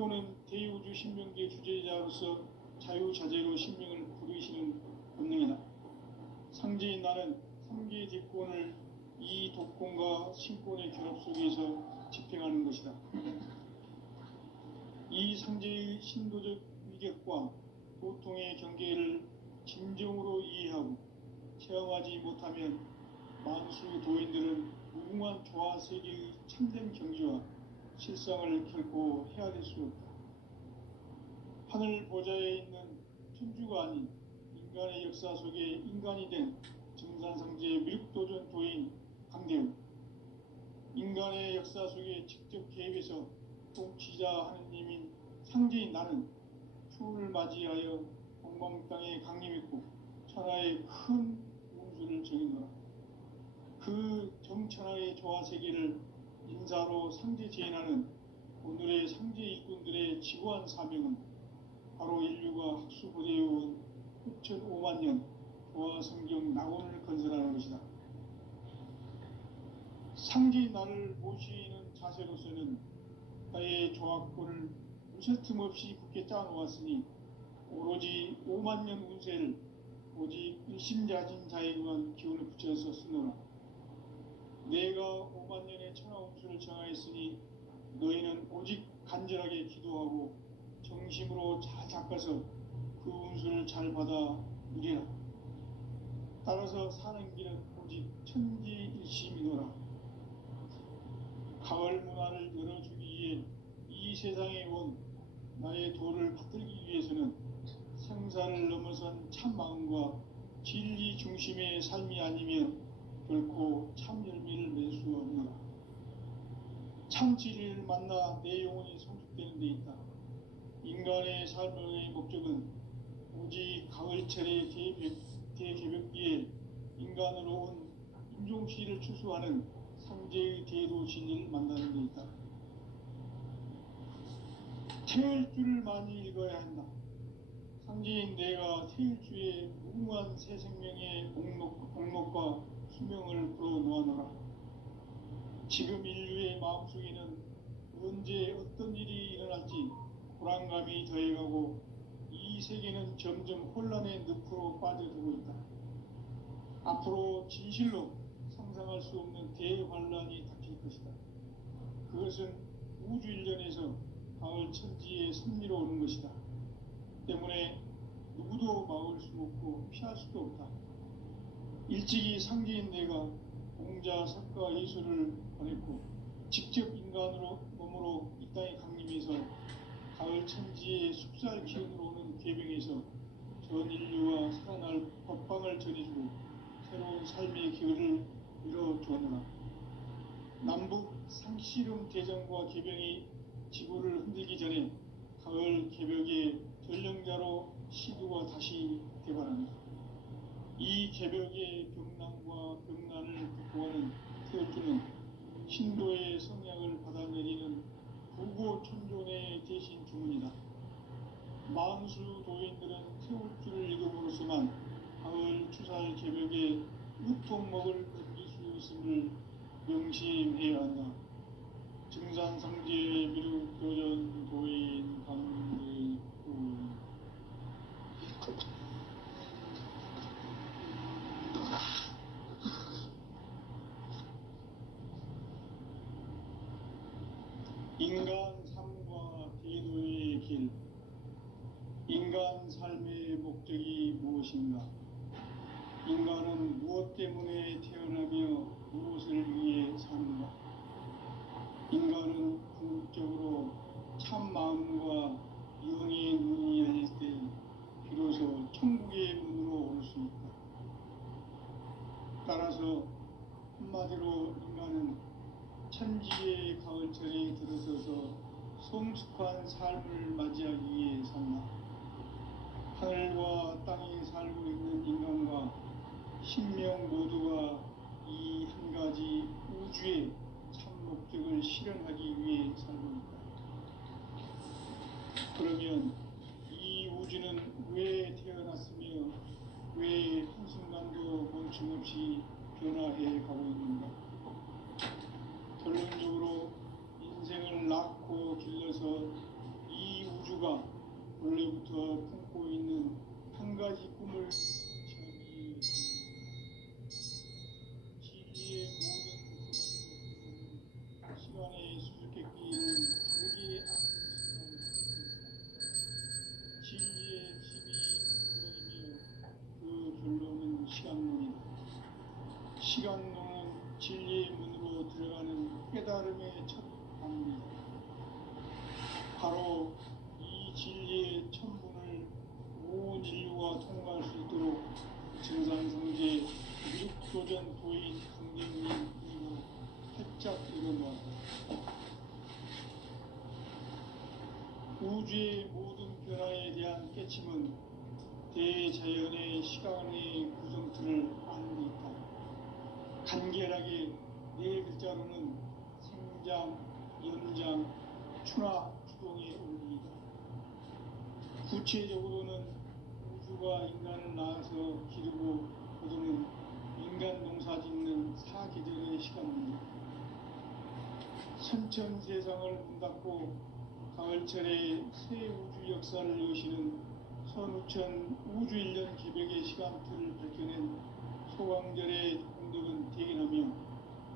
직고는 대우주 신명계 주제자로서 자유자재로 신명을 부르시는 본능이다. 상제인 나는 3개의 직권을 이 독권과 신권의 결합 속에서 집행하는 것이다. 이 상제의 신도적 위격과 보통의 경계를 진정으로 이해하고 체험하지 못하면 만수 도인들은 무궁한 조화세계의 참된 경지와 실상을 결코 헤아릴 수 없다. 하늘 보좌에 있는 천주가 아닌 인간의 역사 속에 인간이 된 증산상제의 미륵도전 도인 강대우, 인간의 역사 속에 직접 개입해서 통치자 하느님인 상제인 나는 추후를 맞이하여 동방 땅에 강림했고 천하의 큰 운수를 정해놓아 그 정천하의 조화세계를 인사로 상제재현하는 오늘의 상제 일꾼들의 지구한 사명은 바로 인류가 학수고대해온 6,500만 년 조화성경 낙원을 건설하는 것이다. 상제인 나를 모시는 자세로서는 나의 조합권을 무쇠틈 없이 굳게 짜놓았으니 오로지 5만 년 운세를 오직 일심자진 자에게만 기운을 붙여서 쓰노라. 내가 5만 년의 천하 운수를 정하였으니 너희는 오직 간절하게 기도하고 정심으로 잘 닦아서 그 운수를 잘 받아 누리라. 따라서 사는 길은 오직 천지일심이노라. 가을 문화를 열어주기 위해 이 세상에 온 나의 도를 받들기 위해서는 생사를 넘어선 참마음과 진리 중심의 삶이 아니면 결코 참 열매를 맺을 수 없노라. 참 진리를 만나 내 영혼이 성숙되는 데 있다. 인간의 삶의 목적은 오직 가을철의 대개벽기에 인간으로 온 인종시를 추수하는 상제의 대도 진리를 만나는 데 있다. 태일주를 많이 읽어야 한다. 상제인 내가 태일주의 무궁한 새 생명의 목록과 수명을 풀어놓아노라. 지금 인류의 마음속에는 언제 어떤 일이 일어날지 불안감이 더해가고 이 세계는 점점 혼란의 늪으로 빠져들고 있다. 앞으로 진실로 상상할 수 없는 대환란이 닥칠 것이다. 그것은 우주 일련에서 가을 천지의 섭리로 오는 것이다. 때문에 누구도 막을 수 없고 피할 수도 없다. 일찍이 상제인 내가 공자, 석가, 예수를 보냈고 직접 인간으로 몸으로 이 땅에 강림해서 가을 천지의 숲살 기운으로 오는 궤병에서 전 인류와 살아날 법방을 전해주고 새로운 삶의 기회를 이뤄주었노라. 남북 상씨름 대전과 개병이 지구를 흔들기 전에 가을 개벽의 전령자로 시두가 다시 개발한다. 이 개벽의 병난과 병난을 극복하는 태울주는 신도의 성향을 받아내리는 부고천존의 대신 주문이다. 만수 도인들은 태울주를 읽음으로써만 가을 추살 개벽의 유통목을 넘길 수 있음을 명심해야 한다. 증산상제의 미륵도전 도인 강대우. 인간 삶과 대도의 길. 인간 삶의 목적이 무엇인가? 인간은 무엇 때문에 태어나며 무엇을 위해 사는가? 인간은 궁극적으로 참 마음과 영의 눈이 열릴 때 비로소 천국의 문으로 올 수 있다. 따라서 한마디로 인간은 천지의 가을철에 들어서서 성숙한 삶을 맞이하기 위해 산다. 하늘과 땅에 살고 있는 인간과 신명 모두가 이 한 가지 우주의 참 목적을 실현하기 위해 살고 있다. 그러면 이 우주는 왜 태어났으며 왜 한순간도 멈춤없이 변화해 가고 있는가? 결론적으로 인생을 낳고 길러서 이 우주가 원래부터 품고 있는 한 가지 꿈을 저기 진리의 모든 시간의 수수께끼를 다르게 안고 있습니다. 진리의 집이 그러이며 그 결론은 시간론이다. 시간론은 진리의 문으로 들어가는 깨달음의 첫 방문이다. 바로 이 진리의 천문을 온 인류가 통과할 수 있도록 증산성제 미륵도전 도인 강대우님으로 활짝 일어나왔다. 우주의 모든 변화에 대한 깨침은 대자연의 시간의 구성틀을 아는 데 있다. 간결하게 네 글자로는 생장, 연장, 추나 추동의 원리이다. 구체적으로는 우주가 인간을 낳아서 기르고 거두는 인간 농사 짓는 사계절의 시간입니다. 선천 세상을 문 닫고 가을철에 새 우주 역사를 여시는 선우천 우주 1년 개벽의 시간틀을 밝혀낸 소강절의 공덕은 대견하며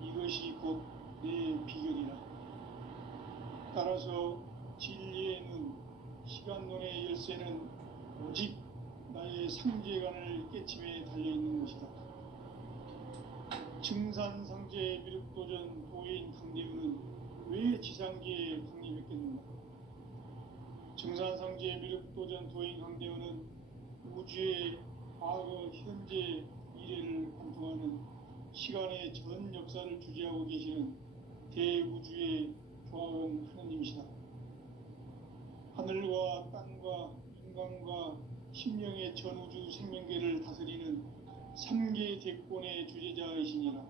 이것이 곧 내 비결이라. 따라서 진리의 눈, 시간론의 열쇠는 오직 나의 상제관을 깨침에 달려있는 것이다. 증산상제 미륵도전 도인 강대우는 왜 지상계에 강림했겠는가? 증산상제 미륵도전 도인 강대우는 우주의 과거, 현재, 미래를 관통하는 시간의 전 역사를 주재하고 계시는 대우주의 조화원 하느님이시다. 하늘과 땅과 인간과 심령의 전우주 생명계를 다스리는 3계 대권의 주재자이시니라.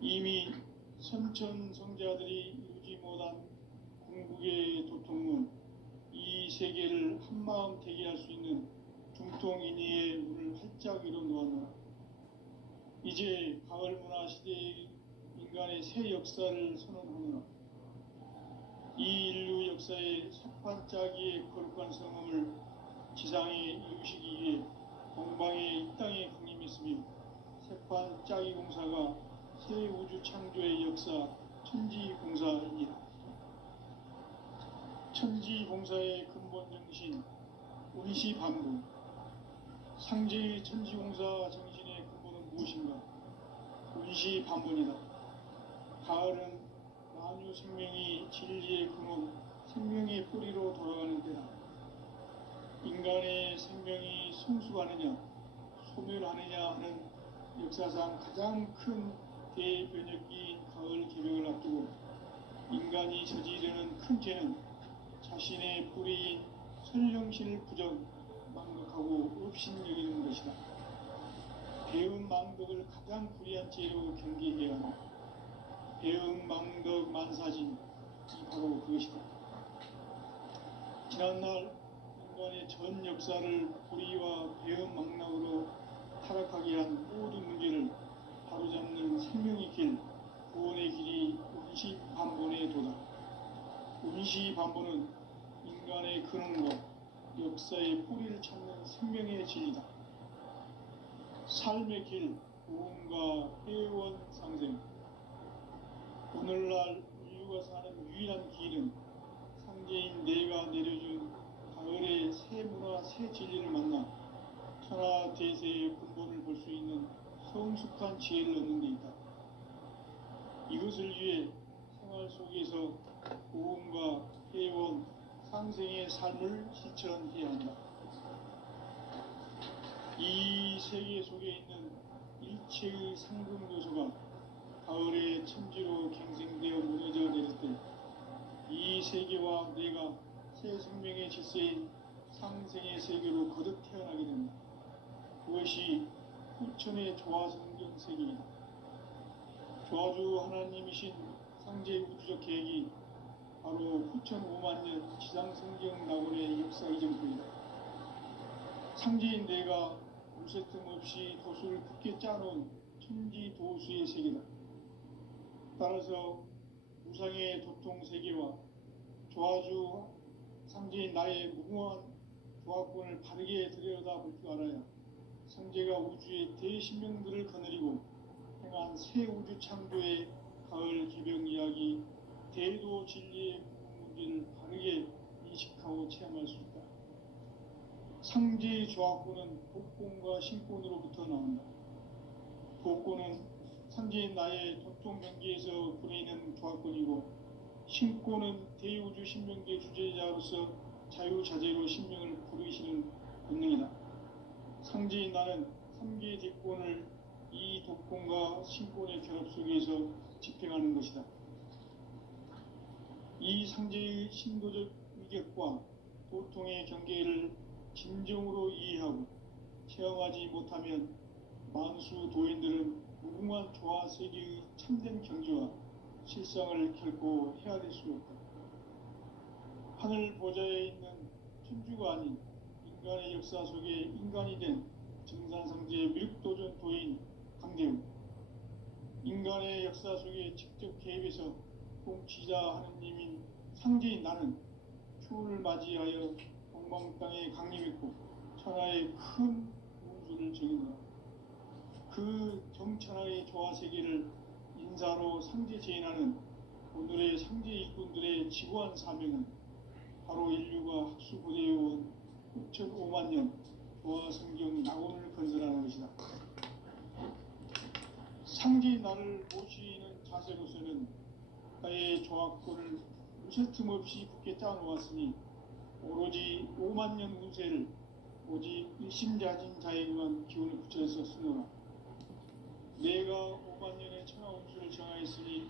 이미 선천 성자들이 이루지 못한 궁극의 도통문, 이 세계를 한마음 되게 할 수 있는 중통인의의 문을 활짝 열어놓았노라. 이제 가을 문화 시대의 인간의 새 역사를 선언하노라. 이 인류 역사의 석판짜기의 거룩한 성함을 지상에 이루시기 위해 동방의 이 땅에 강림했으며 석판짜기 공사가 새 우주 창조의 역사 천지공사이니라. 천지공사의 근본 정신 운시반분. 상제의 천지공사 정신의 근본은 무엇인가? 운시반분이다. 가을은 만유 생명이 진리의 근원, 생명의 뿌리로 돌아가는 때다. 인간의 생명이 성숙하느냐, 소멸하느냐 하는 역사상 가장 큰 대변혁기인 가을 개벽을 앞두고 인간이 저지르는 큰 죄는 자신의 뿌리인 설령신을 부정, 망덕하고 업신여기는 것이다. 배움 망덕을 가장 불의한 죄로 경계해야 한다. 배움 망덕 만사진, 이 바로 그것이다. 지난날 인간의 전 역사를 불의와 배움 망락으로 타락하게 한 모든 문제를 바로잡는 생명의 길, 구원의 길이 운시반본에 도다. 운시반본은 인간의 근원과 역사의 뿌리를 찾는 생명의 진리다. 삶의 길, 구원과 회원 상생. 오늘날 인류가 사는 유일한 길은 상제인 내가 내려준 가을의 새 문화, 새 진리를 만나 천하 대세의 근본을 볼 수 있는 성숙한 지혜를 얻는 데 있다. 이것을 위해 생활 속에서 구원과 회원, 상생의 삶을 실천해야 한다. 이 세계 속에 있는 일체의 상금 요소가 가을의 천지로 갱생되어 무너져 내릴 때 이 세계와 내가 새 생명의 질서인 상생의 세계로 거듭 태어나게 된다. 그것이 후천의 조화성경 세계이다. 조화주 하나님이신 상제 우주적 계획이 바로 후천 5만 년 지상성경 낙원의 역사 이정표이다. 상제인 내가 무쇠 틈 없이 도수를 굳게 짜놓은 천지 도수의 세계다. 따라서 무상의 도통 세계와 조화주 상제 상제인 나의 무궁한 조합권을 바르게 들여다볼 줄 알아야 상제가 우주의 대신명들을 거느리고 행한 새 우주 창조의 가을 개벽 이야기, 대도 진리의 문제를 바르게 인식하고 체험할 수 있다. 상제의 조합권은 복권과 신권으로부터 나온다. 복권은 상제인 나의 도통 경계에서 부리는 조합권이고, 신권은 대우주 신명계 주제자로서 자유자재로 신명을 부르시는 본능이다. 상제인 나는 3개의 대권을 이 독권과 신권의 결합 속에서 집행하는 것이다. 이 상제의 신도적 위격과 도통의 경계를 진정으로 이해하고 체험하지 못하면 만수 도인들은 무궁한 조화 세계의 참된 경지와 실상을 결코 헤아릴 수 없다. 하늘 보좌에 있는 천주가 아닌 인간의 역사 속에 인간이 된 증산상제 미륵도전 도인 강대우, 인간의 역사 속에 직접 개입해서 통치자 하느님인 상제인 나는 초를 맞이하여 동방 땅에 강림했고 천하의 큰 운수를 정의노라. 그 정천하의 조화 세계를 인사로 상제 제인하는 오늘의 상제 일꾼들의 지구한 사명은 바로 인류가 학수부대에 온 6,500만 년 조화 성경 낙원을 건설하는 것이다. 상제인 나를 모시는 자세로서는 나의 조합권을 무쇠틈 없이 굳게 짜놓았으니 오로지 5만 년 운세를 오직 일심자진 자에게만 기운을 붙여서 쓰노라. 내가 5만 년의 천하 운수를 정하였으니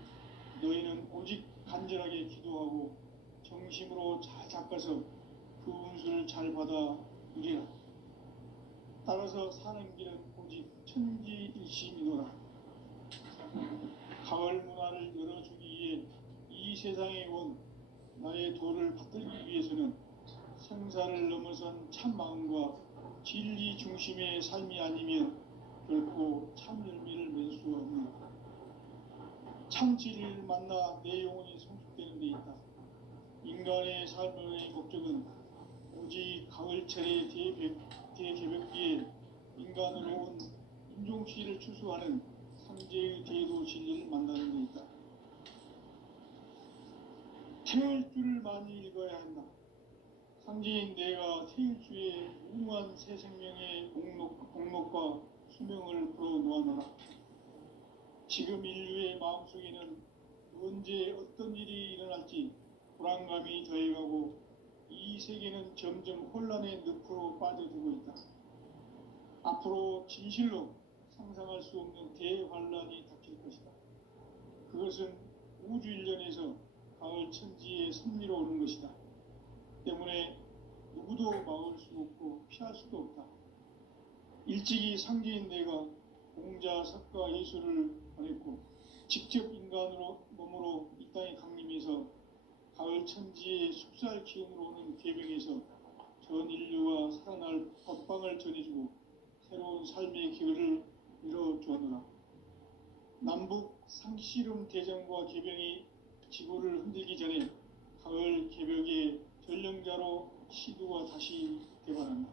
너희는 오직 간절하게 기도하고 정심으로 잘 닦아서 그 운수를 잘 받아 누리라. 따라서 사는 길은 오직 천지일심이노라. 가을 문화를 열어주기 위해 이 세상에 온 나의 도를 받들기 위해서는 생사를 넘어선 참 마음과 진리 중심의 삶이 아니면 결코 참 열매를 맺을 수 없는 참 진리를 만나 내 영혼이 성숙되는 데 있다. 인간의 삶의 목적은 오직 가을철의 대개벽기에 인간으로 온 인종씨를 추수하는 상제의 대도 진리를 만나는 데 있다. 태을 줄을 많이 읽어야 한다. 상제인 내가 태일주의 무궁한 새 생명의 공록과 수명을 불어놓아노라. 지금 인류의 마음속에는 언제 어떤 일이 일어날지 불안감이 더해가고 이 세계는 점점 혼란의 늪으로 빠져들고 있다. 앞으로 진실로 상상할 수 없는 대환란이 닥칠 것이다. 그것은 우주 일련에서 가을 천지의 섭리로 오는 것이다. 때문에 누구도 막을 수 없고 피할 수도 없다. 일찍이 상제인 내가 공자, 석가, 예수를 보냈고 직접 인간으로 몸으로 이 땅에 강림해서 가을 천지의 숙살 기운으로 오는 계명에서 전 인류가 살아날 법방을 전해주고 새로운 삶의 기회를 이뤄주었노라. 남북 상씨름 대전과 개병이 지구를 흔들기 전에 가을 개벽의 전령자로 시두가 다시 개발한다.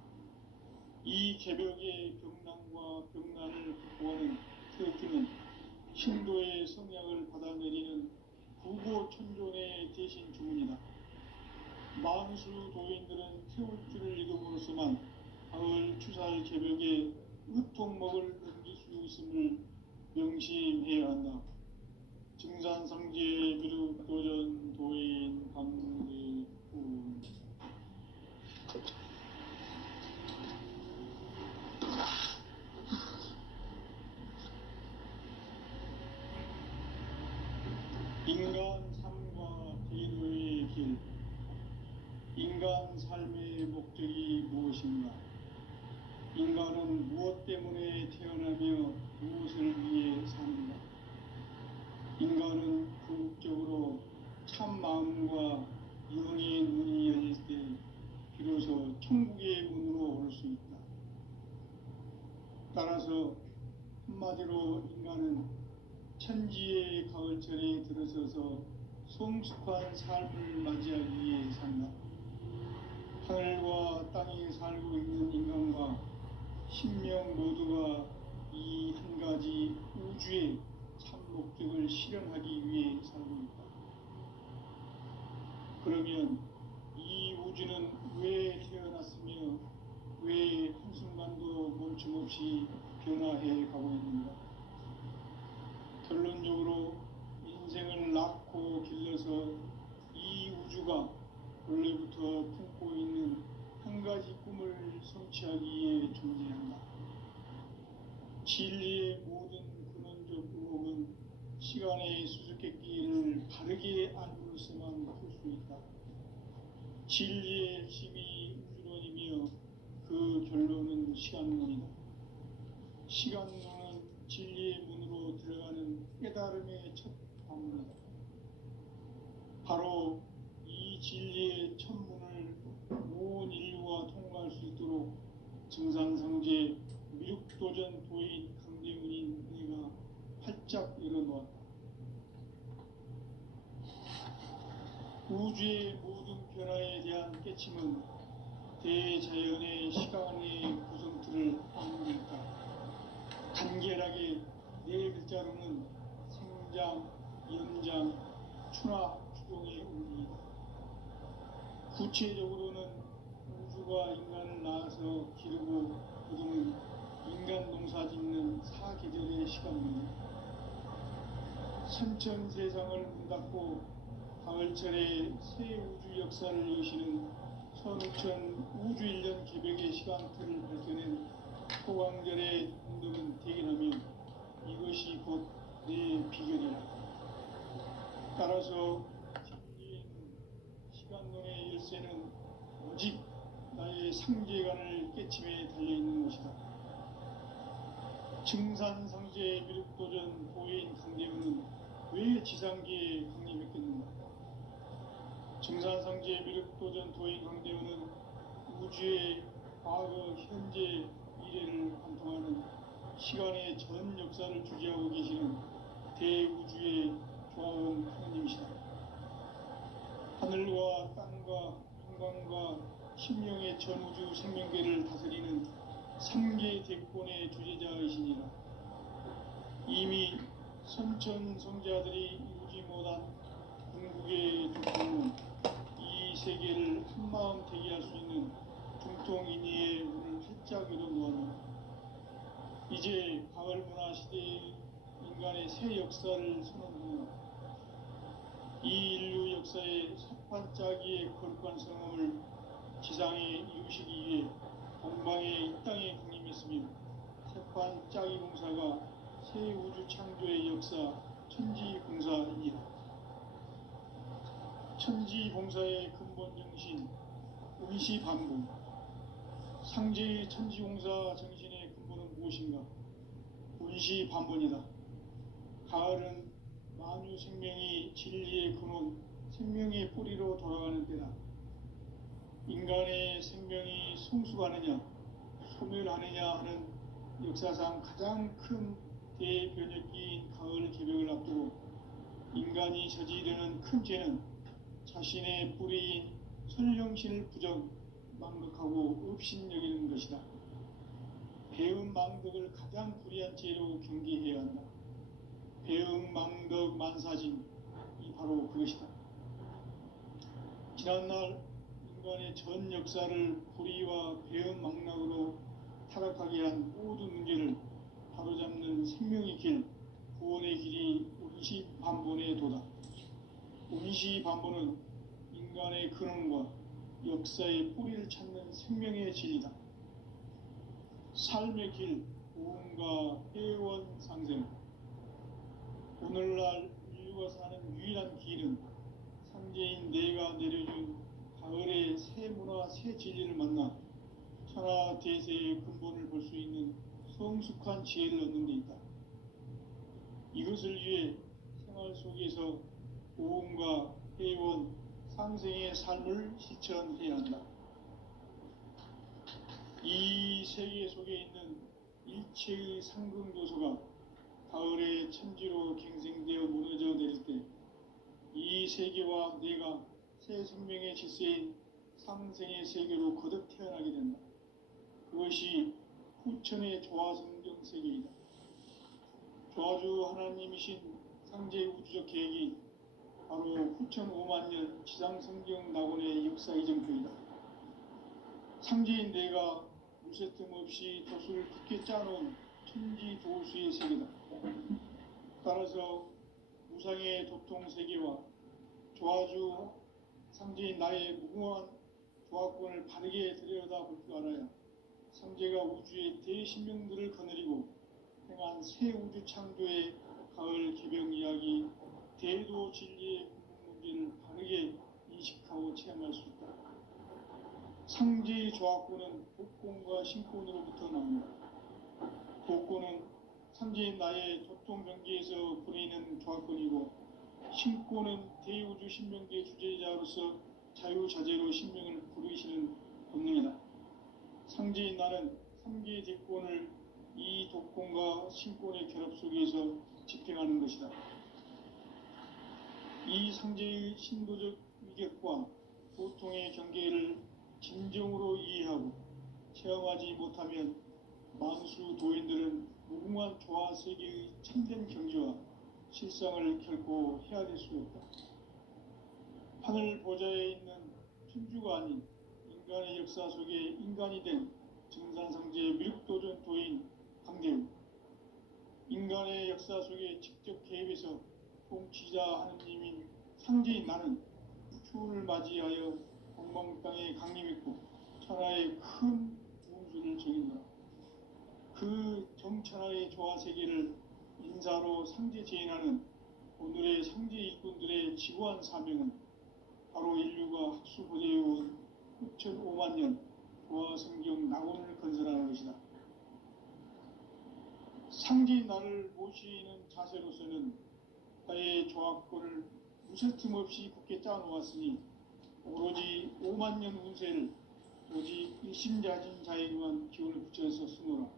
이 개벽의 병난과 병난을 극복하는 태극기는 신도의 성향을 받아내리는 구고천존의 대신 주문이다. 만수 도인들은 태울줄을 읽음으로써만 가을 추살 개벽에 의통목을 넘길 수 있음을 명심해야 한다. 증산상제 미륵도전 도인 강대훈. 인간 삶과 대도의 길. 인간 삶의 목적이 무엇인가? 인간은 무엇 때문에 태어나며 무엇을 위해 사는가? 인간은 궁극적으로 참 마음과 영의 문이 열릴 때 비로소 천국의 문으로 올 수 있다. 따라서 한마디로 인간은 천지의 가을철에 들어서서 성숙한 삶을 맞이하기 위해 산다. 신명 모두가 이 한 가지 우주의 참 목적을 실현하기 위해 살고 있다. 그러면 이 우주는 왜 태어났으며 왜 한순간도 멈춤없이 변화해 가고 있는가? 결론적으로 인생을 낳고 길러서 이 우주가 원래부터 품고 있는 한 가지 꿈을 성취하기 위해 존재한다. 진리의 모든 근원적 의혹은 시간의 수수께끼를 바르게 알므로서만 풀 수 있다. 진리의 핵심이 우주론이며 그 결론은 시간론이다. 시간론은 진리의 문으로 들어가는 깨달음의 첫 방문이다. 바로 이 진리의 첫 문을 온 인류가 통과할 수 있도록 증산상제 미륵도전 도인 강대훈인 내가 활짝 열어놓았다. 우주의 모든 변화에 대한 깨침은 대자연의 시간의 구성틀을 악물니까 간결하게 네 글자로는 생장, 연장, 추나 추동의 의미이다. 구체적으로는 우주가 인간을 낳아서 기르고 거두는 인간 농사 짓는 사계절의 시간입니다. 선천 세상을 문 닫고 가을철에 새 우주 역사를 여시는 선우천 우주일년 개벽의 시간틀을 밝혀낸 소강절의 운동은 대견하며 이것이 곧 내 비결이라. 따라서 진리에 있는 시간론의 열쇠는 오직 나의 상제관을 깨침에 달려있는 것이다. 증산상제 미륵도전 도인 강대훈은 왜 지상계에 강림했겠는가? 증산상제 미륵도전 도인 강대훈은 우주의 과거, 현재, 미래를 관통하는 시간의 전 역사를 주재하고 계시는 대우주의 조화원 하느님이시다. 하늘과 땅과 인간과 심령의 전우주 생명계를 다스리는 3계 대권의 주재자이시니라. 이미 선천성자들이 이루지 못한 궁극의 조건은 이 세계를 한마음 대기할 수 있는 중통인의의 문을 활짝 열어놓았노라. 이제 가을 문화 시대의 인간의 새 역사를 선언하노라. 이 인류 역사의 삿발짜기의 거룩한 성함을 지상에 이루시기 위해 동방의 이 땅에 강림했으며 삿발짜기 공사가 새 우주 창조의 역사 천지공사이니라. 천지공사의 근본 정신 운시반복. 상제의 천지공사 정신의 근본은 무엇인가? 운시반본이다. 가을은 만유 생명이 진리의 근원, 생명의 뿌리로 돌아가는 때다. 인간의 생명이 성숙하느냐, 소멸하느냐 하는 역사상 가장 큰 대변혁기인 가을 개벽을 앞두고 인간이 저지르는 큰 죄는 자신의 뿌리인 설령신을 부정, 망극하고 업신여기는 것이다. 배음 망덕을 가장 불의한 죄로 경계해야 한다. 배음 망덕 만사진이 바로 그것이다. 지난날 인간의 전 역사를 불의와 배음 망락으로 타락하게 한 모든 문제를 바로잡는 생명의 길, 구원의 길이 운시반본의 도다. 운시반본은 인간의 근원과 역사의 뿌리를 찾는 생명의 진리다. 삶의 길, 고음과 회원 상생. 오늘날 인류가 사는 유일한 길은 상제인 내가 내려준 가을의 새 문화, 새 진리를 만나 천하 대세의 근본을 볼 수 있는 성숙한 지혜를 얻는 데 있다. 이것을 위해 생활 속에서 고음과 회원, 상생의 삶을 실천해야 한다. 이 세계 속에 있는 일체의 상극 요소가 가을의 천지로 갱생되어 무너져 내릴 때 이 세계와 내가 새 생명의 질서인 상생의 세계로 거듭 태어나게 된다. 그것이 후천의 조화성경 세계이다. 조화주 하나님이신 상제 우주적 계획이 바로 후천 5만 년 지상성경 낙원의 역사 이정표이다. 상제인 내가 무쇠 틈 없이 도수를 굳게 짜놓은 천지 도수의 세계다. 따라서 무상의 도통 세계와 조화주 상제인 나의 무궁한 조화권을 바르게 들여다볼 줄 알아야 상제가 우주의 대신명들을 거느리고 행한 새 우주 창조의 가을 개병 이야기, 대도 진리의 문제를 바르게 인식하고 체험할 수 있다. 상제의 조화권은 복권과 신권으로부터 나옵니다. 복권은 상제인 나의 도통 경계에서 보내는 조화권이고, 신권은 대우주 신명계의 주제자로서 자유자재로 신명을 부르시는 본능이다. 상제인 나는 3개의 대권을 이 독권과 신권의 결합 속에서 집행하는 것이다. 이 상제의 신도적 위격과 보통의 경계를 진정으로 이해하고 체험하지 못하면 만수 도인들은 무궁한 조화 세계의 참된 경지와 실상을 결코 헤아릴 수 없다. 하늘 보좌에 있는 천주가 아닌 인간의 역사 속에 인간이 된 증산상제 미륵도전 도인 강대우, 인간의 역사 속에 직접 개입해서 통치자 하느님인 상제인 나는 추운을 맞이하여 동방 땅에 강림했고 천하의 큰 운수를 정인다. 그 정천하의 조화 세계를 인사로 상제 재현하는 오늘의 상제 일꾼들의 지고한 사명은 바로 인류가 학수보대해온 후천 5만 년 조화 성경 낙원을 건설하는 것이다. 상제인 나를 모시는 자세로서는 나의 조화권을 무쇠 틈 없이 굳게 짜놓았으니 오로지 5만 년 운세를 오직 일심자진 자에게만 기운을 붙여서 쓰노라.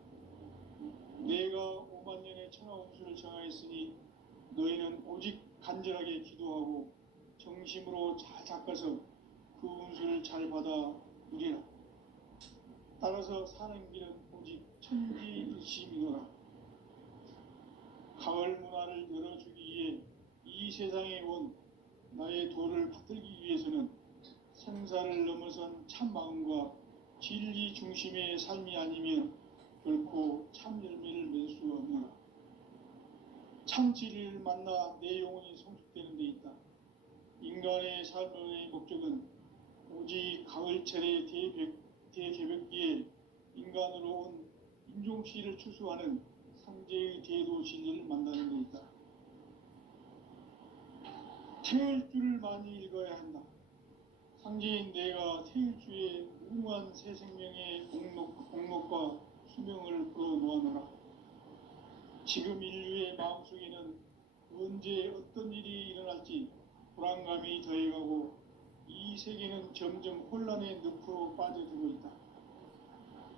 내가 5만 년의 천하 운수를 정하였으니 너희는 오직 간절하게 기도하고 정심으로 잘 닦아서 그 운수를 잘 받아 누리라. 따라서 사는 길은 오직 천지일심이노라. 가을 문화를 열어주기 위해 이 세상에 온 나의 도를 받들기 위해서는 생사를 넘어선 참 마음과 진리 중심의 삶이 아니면 결코 참 열매를 맺을 수 없노라. 참 진리를 만나 내 영혼이 성숙되는 데 있다. 인간의 삶의 목적은 오직 가을철의 대개벽기에 인간으로 온 인종시를 추수하는 상제의 대도 진리를 만나는 데 있다. 태일주를 많이 읽어야 한다. 상제인 내가 태일주의 무궁한 새 생명의 공목과 수명을 풀어놓아노라. 지금 인류의 마음속에는 언제 어떤 일이 일어날지 불안감이 더해가고 이 세계는 점점 혼란의 늪으로 빠져들고 있다.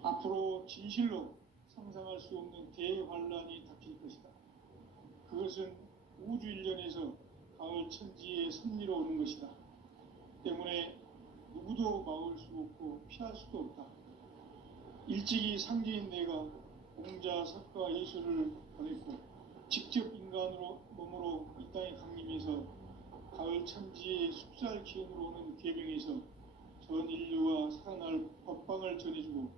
앞으로 진실로 상상할 수 없는 대환란이 닥칠 것이다. 그것은 우주 일련에서 가을 천지의 섭리로 오는 것이다. 때문에 누구도 막을 수 없고 피할 수도 없다. 일찍이 상제인 내가 공자, 석가, 예수를 보냈고 직접 인간으로 몸으로 이 땅에 강림해서 가을 천지의 숙살 기운으로 오는 계병에서 전 인류가 살아날 법방을 전해주고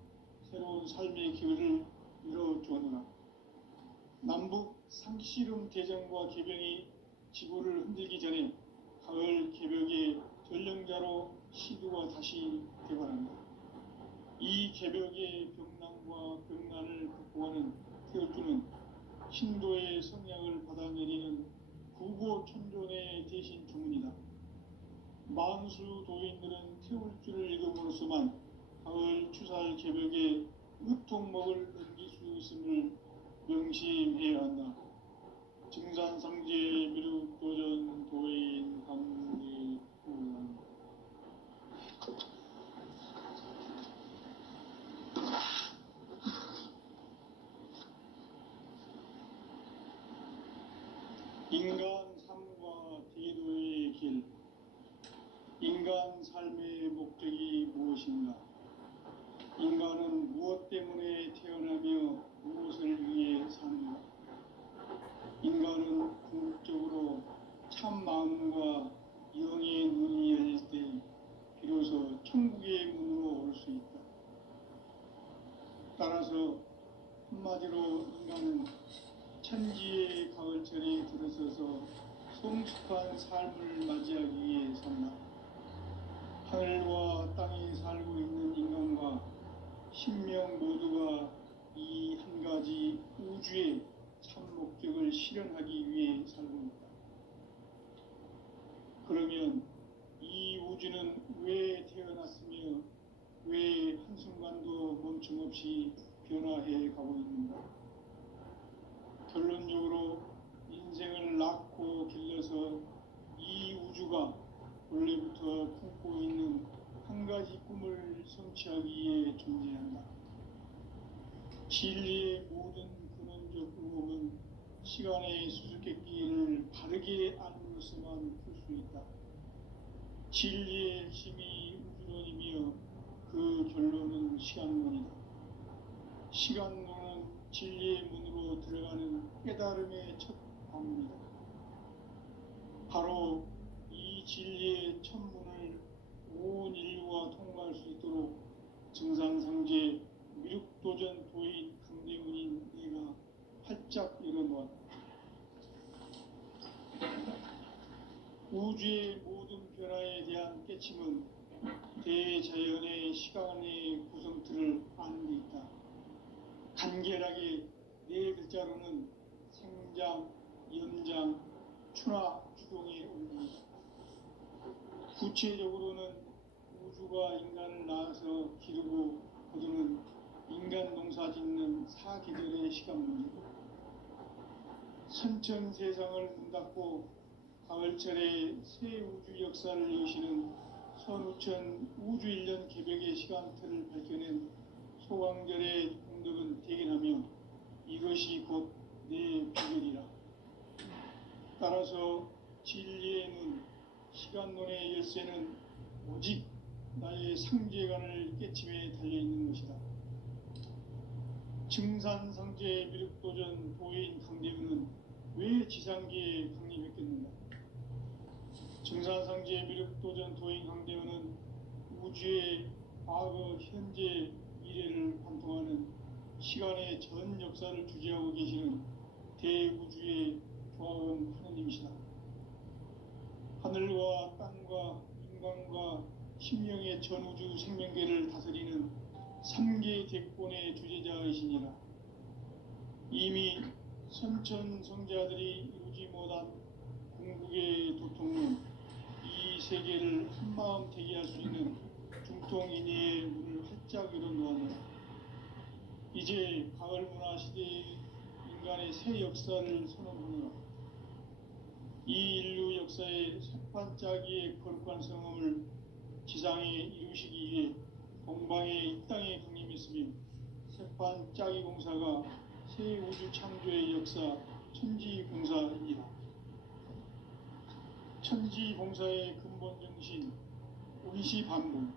새로운 삶의 기회를 열어주었노라. 남북 상씨름 대전과 계병이 지구를 흔들기 전에 가을 개벽의 전령자로 시두가 다시 개발한다. 이 개벽의 병난과 병난을 극복하는 태울주는 신도의 성향을 받아내리는 구고천존의 대신 주문이다. 만수 도인들은 태울주를 읽음으로써만 가을 추살 개벽의 으통목을 넘길 수 있음을 명심해야 한다. 증산상제 미륵도전 도인 강대우. 인간 삶과 대도의 길. 인간 삶의 목적이 무엇인가? 인간은 무엇 때문에 태어나며 천국의 문으로 올 수 있다. 따라서 한마디로 인간은 천지의 가을철에 들어서서 성숙한 삶을 맞이하기 위해 산다. 하늘과 땅에 살고 있는 인간과 신명 모두가 이 한 가지 우주의 참 목적을 실현하기 위해 살고 있다. 그러면 이 우주는 왜 태어났으며 왜 한순간도 멈춤없이 변화해 가고 있는가? 결론적으로 인생을 낳고 길러서 이 우주가 원래부터 품고 있는 한 가지 꿈을 성취하기 위해 존재한다. 진리의 모든 근원적 의혹은 시간의 수수께끼를 바르게 알므로서만 풀 수 있다. 진리의 핵심이 우주론이며 그 결론은 시간론이다. 시간론은 진리의 문으로 들어가는 깨달음의 첫 방문이다. 바로 이 진리의 첫 문을 온 인류가 통과할 수 있도록 증산상제 미륵도전 도인 강대문인 내가 활짝 열어놓았다. 우주의 모든 변화에 대한 깨침은 대자연의 시간의 구성틀을 아는 데 있다. 간결하게 네 글자로는 생장, 연장, 추나 추동의 원리이다. 구체적으로는 우주가 인간을 낳아서 기르고 거두는 인간 농사 짓는 사계절의 시간 문제고, 선천 세상을 문 닫고 가을철에 새 우주 역사를 여시는 선우천 우주 1년 개벽의 시간틀을 밝혀낸 소강절의 공덕은 대견하며 이것이 곧 내 비결이라. 따라서 진리의 문, 시간론의 열쇠는 오직 나의 상제관을 깨침에 달려있는 것이다. 증산상제 미륵도전 도인 강대문은 왜 지상계에 강림했겠는가? 증산상제 미륵도전 도인 강대문은 우주의 과거, 현재, 미래를 관통하는 시간의 전 역사를 주재하고 계시는 대우주의 조화원 하느님이시다. 하늘과 땅과 인간과 신명의 전우주 생명계를 다스리는 3계 대권의 주재자이시니라. 이미 선천성자들이 이루지 못한 궁극의 도통은 이 세계를 한마음 되게 할 수 있는 중통인의의 문을 활짝 열어놓았노라. 이제 가을문화 시대의 인간의 새 역사를 선언하노라. 이 인류 역사의 새판짜기의 거룩한 성음을 지상에 이루시기 위해 동방에 이 땅에 강림했으며 새판짜기 공사가 새 우주 창조의 역사 천지공사이니라. 천지공사의 근본 정신 운시반분.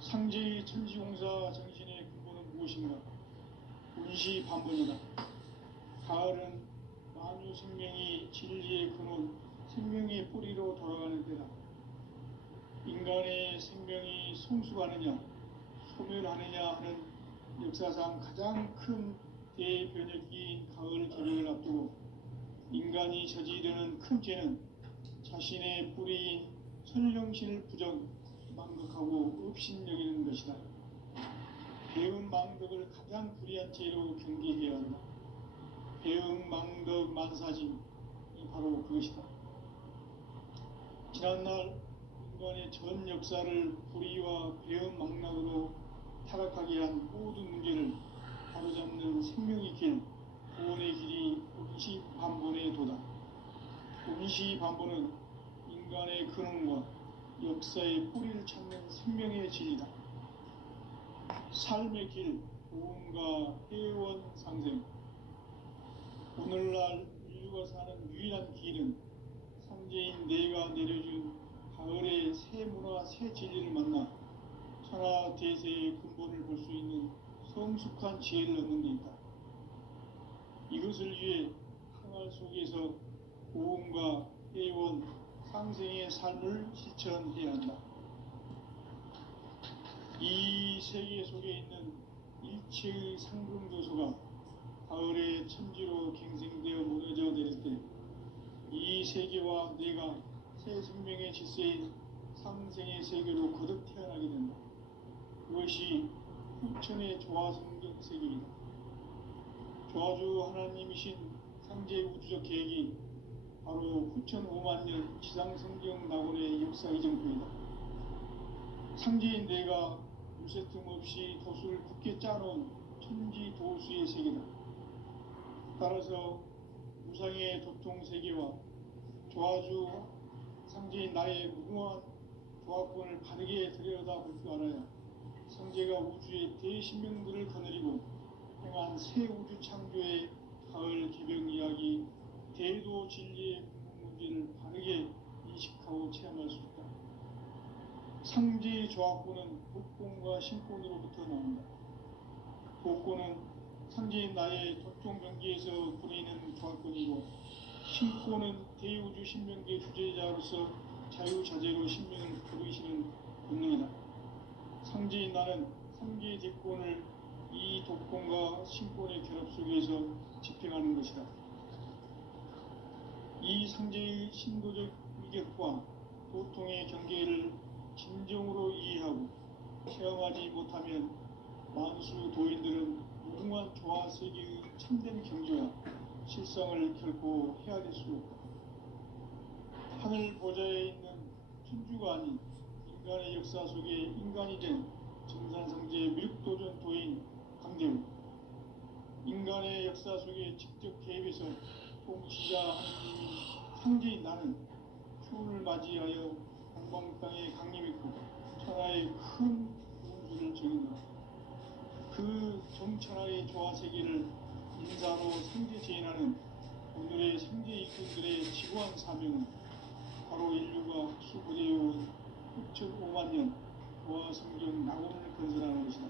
상제의 천지공사 정신의 근본은 무엇인가? 운시반분이다. 가을은 만유 생명이 진리의 근원, 생명의 뿌리로 돌아가는 때다. 인간의 생명이 성숙하느냐, 소멸하느냐 하는 역사상 가장 큰 대변혁기인 가을 개벽을 앞두고 인간이 저지르는 큰 죄는 자신의 뿌리인 선령신을 망극하고 업신여기는 것이다. 배은 망덕을 가장 불의한 죄로 경계해야 한다. 배은 망덕 만사짐이 바로 그것이다. 지난날 인간의 전 역사를 불의와 배은 망락으로 타락하게 한 모든 문제를 바로잡는 생명의 길, 구원의 길이 운시반본의 도다. 운시반본은 인간의 근원과 역사의 뿌리를 찾는 생명의 진리다. 삶의 길, 고음과 회원 상생. 오늘날 인류가 사는 유일한 길은 상제인 내가 내려준 가을의 새 문화, 새 진리를 만나 천하 대세의 근본을 볼 수 있는 성숙한 지혜를 얻는 데 있다. 이것을 위해 항알 속에서 고음과 회원, 상생의 삶을 실천해야 한다. 이 세계 속에 있는 일체의 상승조소가 가을의 천지로 갱생되어 무너져 내릴 때 이 세계와 내가 새 생명의 질서인 상생의 세계로 거듭 태어나게 된다. 그것이 후천의 조화성경 세계이다. 조화주 하나님이신 상제 우주적 계획이 바로 후천 5만 년 지상성경 낙원의 역사 이정표이다. 상제인 내가 요새 틈없이 도수를 굳게 짜놓은 천지 도수의 세계다. 따라서 우상의 도통 세계와 조화주 상제인 나의 무궁한 조화권을 바르게 들여다볼 줄 알아야 성제가 우주의 대신명들을 거느리고 행한 새 우주 창조의 가을 개병 이야기 대도 진리의 문제를 바르게 인식하고 체험할 수 있다. 상제의 조화권은 복권과 신권으로부터 나온다. 복권은 상제인 나의 도통 경계에서 부리는 조화권이고 신권은 대우주 신명계 주제자로서 자유자재로 신명을 부르시는 본능이다. 상제인 나는 상제의 대권을 이 도권과 신권의 결합 속에서 집행하는 것이다. 이 상제의 신도적 위격과 도통의 경계를 진정으로 이해하고 체험하지 못하면 만수 도인들은 무궁한 조화 세계의 참된 경지와 실상을 결코 헤아릴 수 없다. 하늘 보좌에 있는 천주가 아닌 인간의 역사 속에 인간이 된 정산상제의 미륵도전 도인 강대우, 인간의 역사 속에 직접 개입해서 통치자 하느님인 상제인 나는 추운을 맞이하여 동방땅에 강림했고 천하의 큰 운수를 정인다. 그 정천하의 조화세계를 인사로 상제 제인하는 오늘의 상제 일꾼들의 지구한 사명은 바로 인류가 수고되어온 6,5만 년 조화성경 낙원을 건설하는 것이다.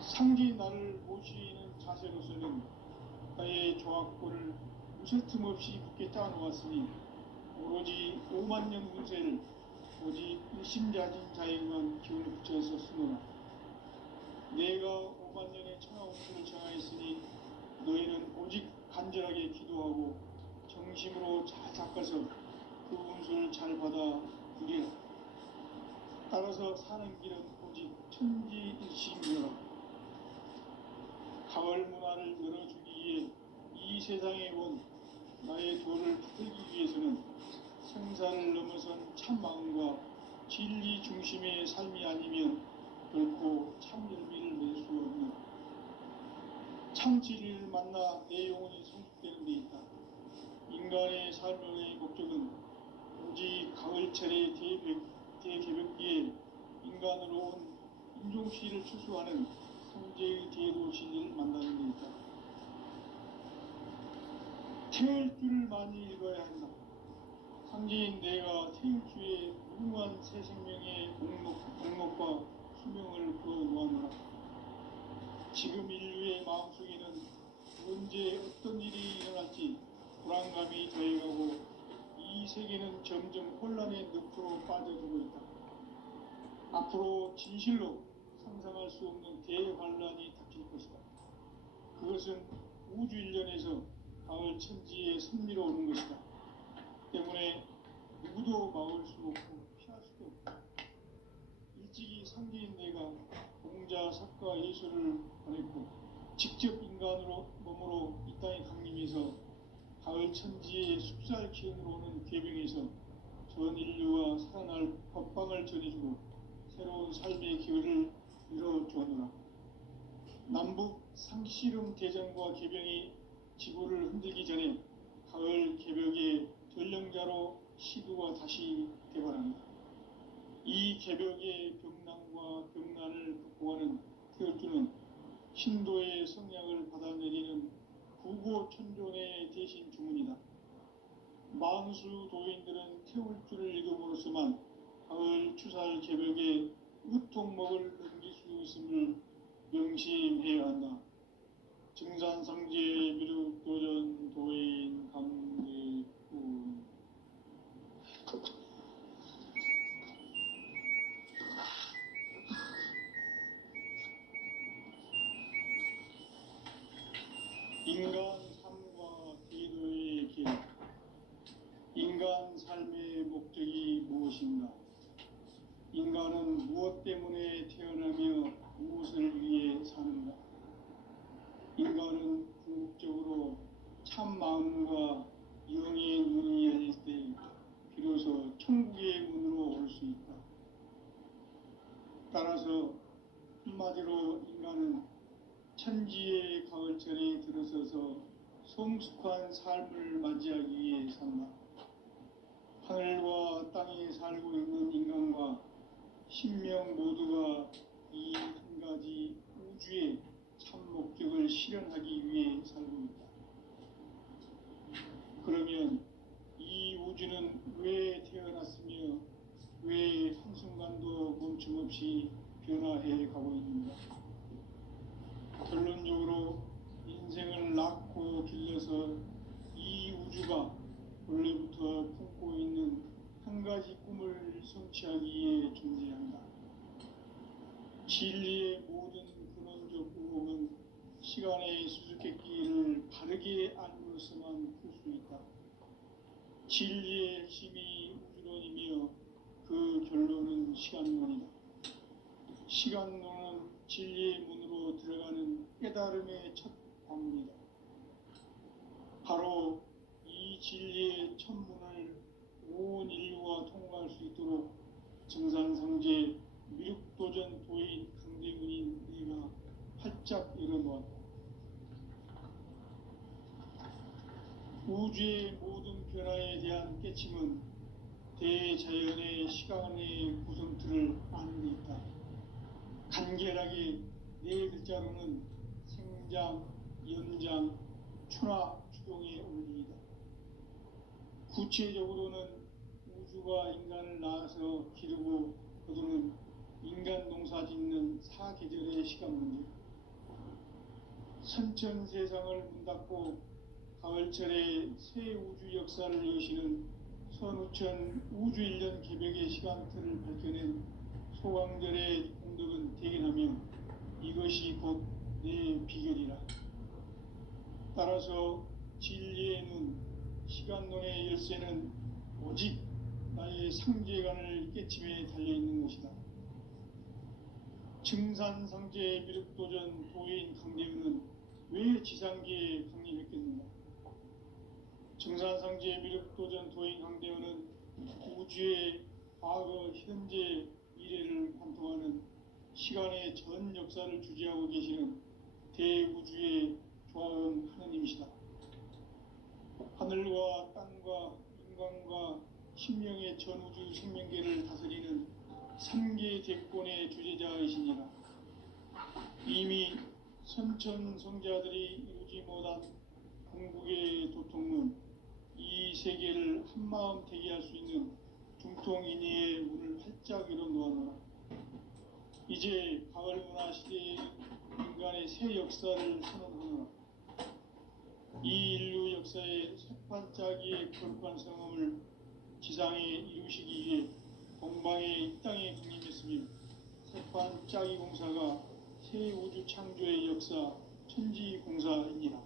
상제인 나를 모시는 자세로서는 나의 조화권을 무쇠 틈 없이 굳게 짜놓았으니 오로지 5만 년 운세를 오직 일심자진 자에게만 기운을 붙여서 쓰노라. 내가 5만 년의 천하 운수를 정하였으니 너희는 오직 간절하게 기도하고 정심으로 잘 닦아서 그 운수를 잘 받아 누리라. 따라서 사는 길은 오직 천지일심이라. 가을 문화를 열어주기 위해 이 세상에 온 나의 도를 붙들기 위해서는 생사를 넘어선 참 마음과 진리 중심의 삶이 아니면 결코 참 열매를 낼 수 없는 참 진리를 만나 내 영혼이 성숙되는 데 있다. 인간의 삶의 목적은 오직 가을철의 대개벽기에 인간으로 온 인종시를 추수하는 성제의 대도 진리를 만나는 데 있다. 태일 줄을 많이 읽어야 한다. 상제인 내가 태일주의 무궁한 새 생명의 목록과 수명을 풀어놓았노라. 지금 인류의 마음속에는 언제 어떤 일이 일어날지 불안감이 더해가고 이 세계는 점점 혼란의 늪으로 빠져들고 있다. 앞으로 진실로 상상할 수 없는 대환란이 닥칠 것이다. 그것은 우주 일련에서 가을 천지에 선미로 오는 것이다. 때문에 누구도 막을 수 없고 피할 수도 없다. 일찍이 상제인 내가 공자, 석가, 예수를 보냈고 직접 인간으로 몸으로 이 땅에 강림해서 가을 천지의 숲살 기운으로 오는 괴병에서 전 인류와 살아날 법방을 전해주고 새로운 삶의 기회를 이뤄주었노라. 남북 상씨름 대전과 개병이 지구를 흔들기 전에 가을 개벽의 전령자로 시두가 다시 개발한다. 이 개벽의 병난과 병난을 극복하는 태울주는 신도의 성량을 받아내리는 구고천존의 대신 주문이다. 만수 도인들은 태울주를 읽음으로써만 가을 추살 개벽의 으통목을 넘길 수 있음을 명심해야 한다. 증산상제 미륵도전 도인 강대훈. 인간 삶과 기도의 길. 인간 삶의 목적이 무엇인가? 인간은 무엇 때문에 태어나며 무엇을 위해 사는가? 인간은 궁극적으로 참 마음과 영의 눈이 열릴 때 비로소 천국의 문으로 올 수 있다. 따라서 한마디로 인간은 천지의 가을철에 들어서서 성숙한 삶을 맞이하기 위해 산다. 하늘과 땅에 살고 있는 인간과 신명 모두가 이 한 가지 우주의 참 목적을 실현하기 위해 살고 있다. 그러면 이 우주는 왜 태어났으며 왜 한순간도 멈춤없이 변화해 가고 있는가? 결론적으로 인생을 낳고 길러서 이 우주가 원래부터 품고 있는 한 가지 꿈을 성취하기 위해 존재한다. 진리의 모든 근원적 의혹은 시간의 수수께끼를 바르게 알므로서만 풀 수 있다. 진리의 핵심이 우주론이며 그 결론은 시간론이다. 시간론은 진리의 문으로 들어가는 깨달음의 첫 관문이다. 바로 이 진리의 첫 문을 온 인류가 통과할 수 있도록 정산성제 미륵도전 도인 강대문인 내가 활짝 열어놓았다. 우주의 모든 변화에 대한 깨침은 대자연의 시간의 구성틀을 아는 데 있다. 간결하게 네 글자로는 생장, 연장, 추나 추동의 원리이다. 구체적으로는 우주가 인간을 낳아서 기르고 거두는 인간 농사 짓는 사계절의 시간 문제. 선천 세상을 문 닫고 가을철에 새 우주 역사를 여시는 선우천 우주 1년 개벽의 시간틀을 밝혀낸 소강절의 공덕은 대견하며 이것이 곧 내 비결이라. 따라서 진리의 눈, 시간론의 열쇠는 오직 나의 상제관을 깨침에 달려있는 것이다. 증산상제 미륵도전 도인 강대우는 왜 지상계에 강림했겠는가? 증산상제 미륵도전 도인 강대우는 우주의 과거, 현재, 미래를 관통하는 시간의 전 역사를 주재하고 계시는 대우주의 조화음 하느님이시다. 하늘과 땅과 인간과 신명의 전우주 생명계를 다스리는 3계 대권의 주재자이시니라. 이미 선천성자들이 이루지 못한 궁극의 도통은 이 세계를 한마음 되게 할 수 있는 중통인의의 문을 활짝 열어놓아노라. 이제 가을문화 시대의 인간의 새 역사를 선언하노라. 이 인류 역사의 새반짝이의 거룩한 성음을 지상에 이루시기 위해 동방의 이 땅에 강림했으며 새반짝이 공사가 새 우주 창조의 역사 천지공사이니라.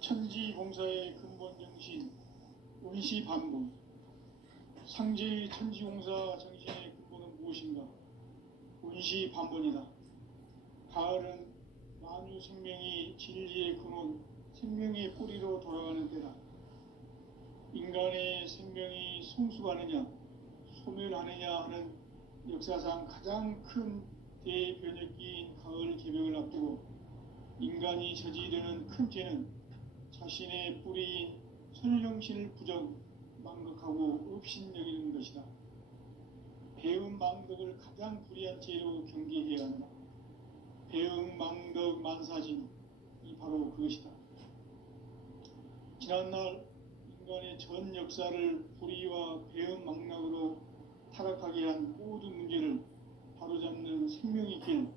천지공사의 근본 정신 원시반복. 상제의 천지공사 정신의 근본은 무엇인가? 원시반복이다. 가을은 만유 생명이 진리의 근원, 생명의 뿌리로 돌아가는 때다. 인간의 생명이 성숙하느냐, 소멸하느냐 하는 역사상 가장 큰 대변혁기인 가을 개벽을 앞두고 인간이 저지르는 큰 죄는 자신의 뿌리인 선령신을 부정, 망극하고 업신여기는 것이다. 배음 망덕을 가장 불의한 죄로 경계해야 한다. 배음 망덕 만사진이 바로 그것이다. 지난날 인간의 전 역사를 불의와 배음 망락으로 타락하게 한 모든 문제를 바로잡는 생명의 길,